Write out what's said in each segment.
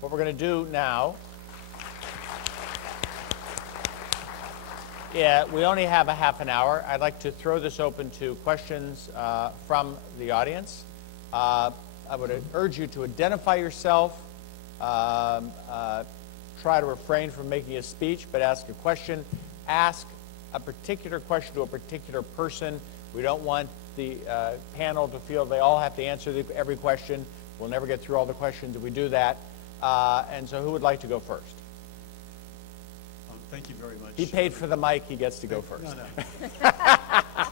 What we're going to do now, we only have a half an hour. I'd like to throw this open to questions from the audience. I would urge you to identify yourself, try to refrain from making a speech, but ask a question. Ask a particular question to a particular person. We don't want the panel to feel they all have to answer every question. We'll never get through all the questions if we do that. And so who would like to go first? Thank you very much. He paid for the mic. He gets to go first. No.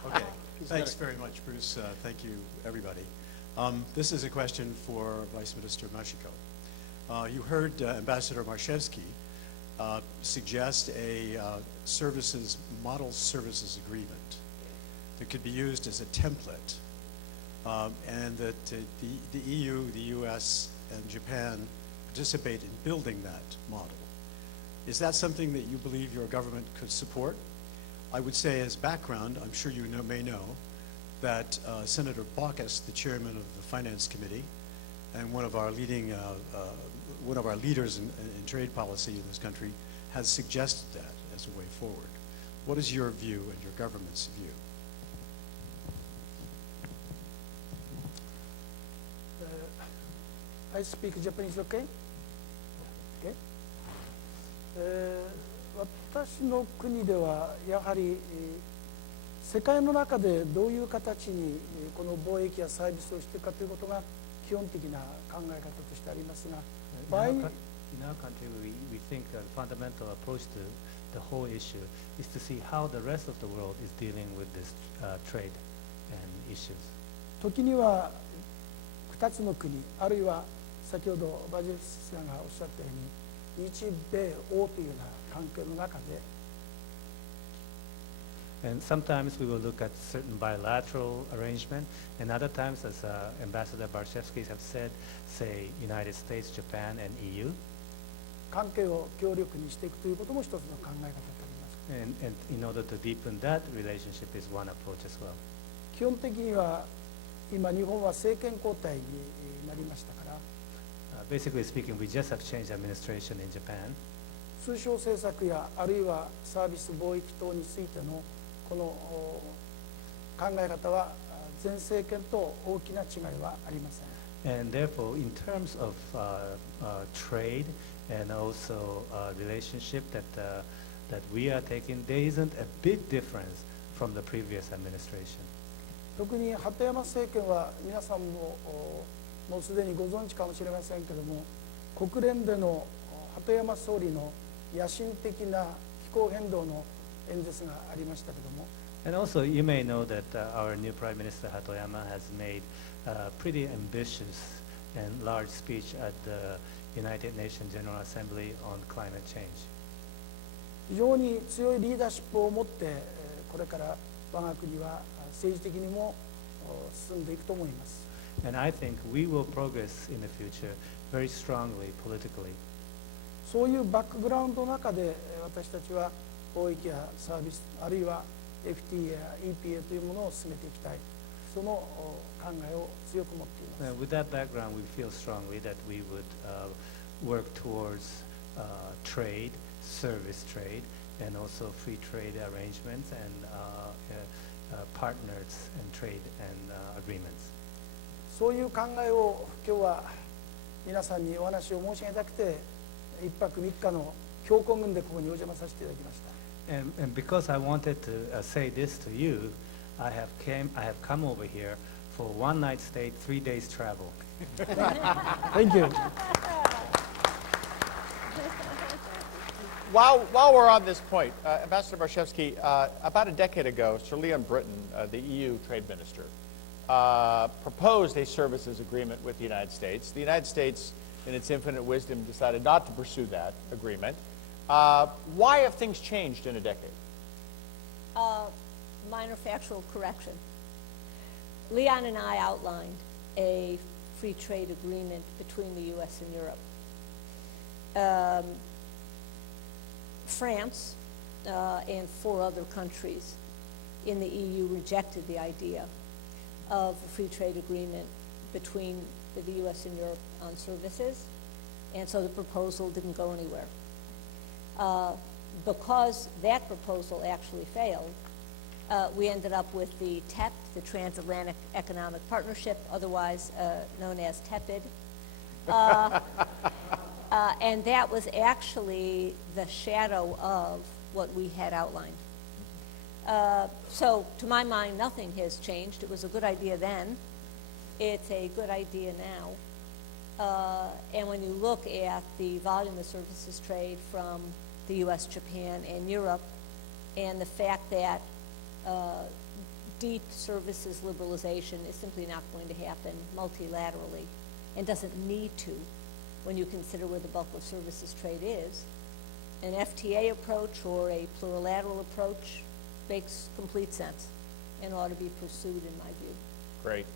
Okay. Thanks very much, Bruce. Thank you, everybody. This is a question for Vice Minister Mashiko. You heard Ambassador Marshevsky suggest a model services agreement that could be used as a template, and that the EU, the US, and Japan participate in building that model. Is that something that you believe your government could support? I would say as background, I'm sure you may know, that Senator Baucus, the chairman of the Finance Committee, and one of our leaders in trade policy in this country, has suggested that as a way forward. What is your view and your government's view? I speak Japanese, okay? Okay. 私の国ではやはり世界の中でどういう形にこの貿易やサービスをしていくかということが基本的な考え方としてありますが、場合に In our country, we think the fundamental approach to the whole issue is to see how the rest of the world is dealing with this trade and issues. 時には2つの国、あるいは先ほどバジェスさんがおっしゃったように日米欧というような関係の中で And sometimes we will look at certain bilateral arrangement, and other times, as Ambassador Barshevsky have said, say United States, Japan, and EU. 関係を強力にしていくということも一つの考え方であります。 And in order to deepen that relationship is one approach as well. 基本的には今日本は政権交代になりましたから、 Basically speaking, we just have changed administration in Japan. 通商政策やあるいはサービス貿易等についてのこの考え方は前政権と大きな違いはありません。 And therefore, in terms of trade and also relationship that we are taking, there isn't a big difference from the previous administration. 特に鳩山政権は皆さんももうすでにご存知かもしれませんけれども、国連での鳩山総理の野心的な気候変動の演説がありましたけども、 And also, you may know that our new Prime Minister Hatoyama has made a pretty ambitious and large speech at the United Nations General Assembly on climate change. 非常に強いリーダーシップを持ってこれから我が国は政治的にも進んでいくと思います。 And I think we will progress in the future very strongly politically. そういうバックグラウンドの中で私たちは貿易やサービスあるいは FTA や EPA というものを進めていきたい、その考えを強く持っています。 With that background, we feel strongly that we would work towards trade, service trade, and also free trade arrangements and partners and trade and agreements. そういう考えを今日は皆さんにお話を申し上げたくて、一泊三日の強行軍でここにお邪魔させていただきました。 And because I wanted to say this to you, I have come over here for 1 night stay, 3 days travel. Thank you. While we're on this point, Ambassador Barshevsky, about a decade ago, Sir Leon Britton, the EU trade minister, proposed a services agreement with the United States. The United States, in its infinite wisdom, decided not to pursue that agreement. Why have things changed in a decade? Minor factual correction. Leon and I outlined a free trade agreement between the U.S. and Europe. France and 4 other countries in the EU rejected the idea of a free trade agreement between the U.S. and Europe on services. And so the proposal didn't go anywhere. Because that proposal actually failed, we ended up with the TEP, the Transatlantic Economic Partnership, otherwise known as TEPID. And that was actually the shadow of what we had outlined. So to my mind, nothing has changed. It was a good idea then. It's a good idea now. And when you look at the volume of services trade from the U.S., Japan, and Europe, and the fact that deep services liberalization is simply not going to happen multilaterally and doesn't need to when you consider where the bulk of services trade is, an FTA approach or a plurilateral approach makes complete sense and ought to be pursued in my view. Great.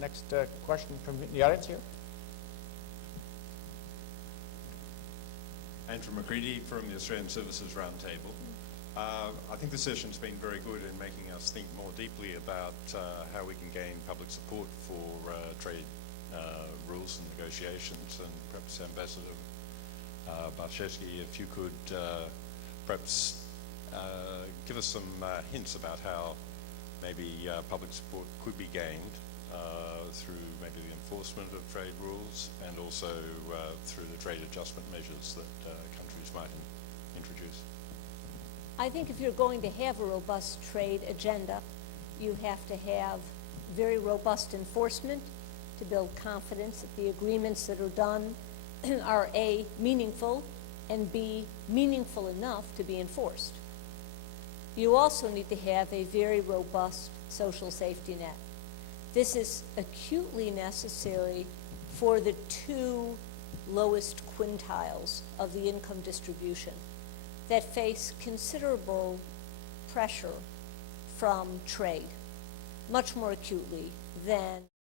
Next question from the audience here. Andrew McCready from the Australian Services Roundtable. I think the session's been very good in making us think more deeply about how we can gain public support for trade rules and negotiations. And perhaps Ambassador Barshevsky, if you could perhaps give us some hints about how maybe public support could be gained through maybe the enforcement of trade rules and also through the trade adjustment measures that countries might introduce. I think if you're going to have a robust trade agenda, you have to have very robust enforcement to build confidence that the agreements that are done are A, meaningful, and B, meaningful enough to be enforced. You also need to have a very robust social safety net. This is acutely necessary for the two lowest quintiles of the income distribution that face considerable pressure from trade, much more acutely than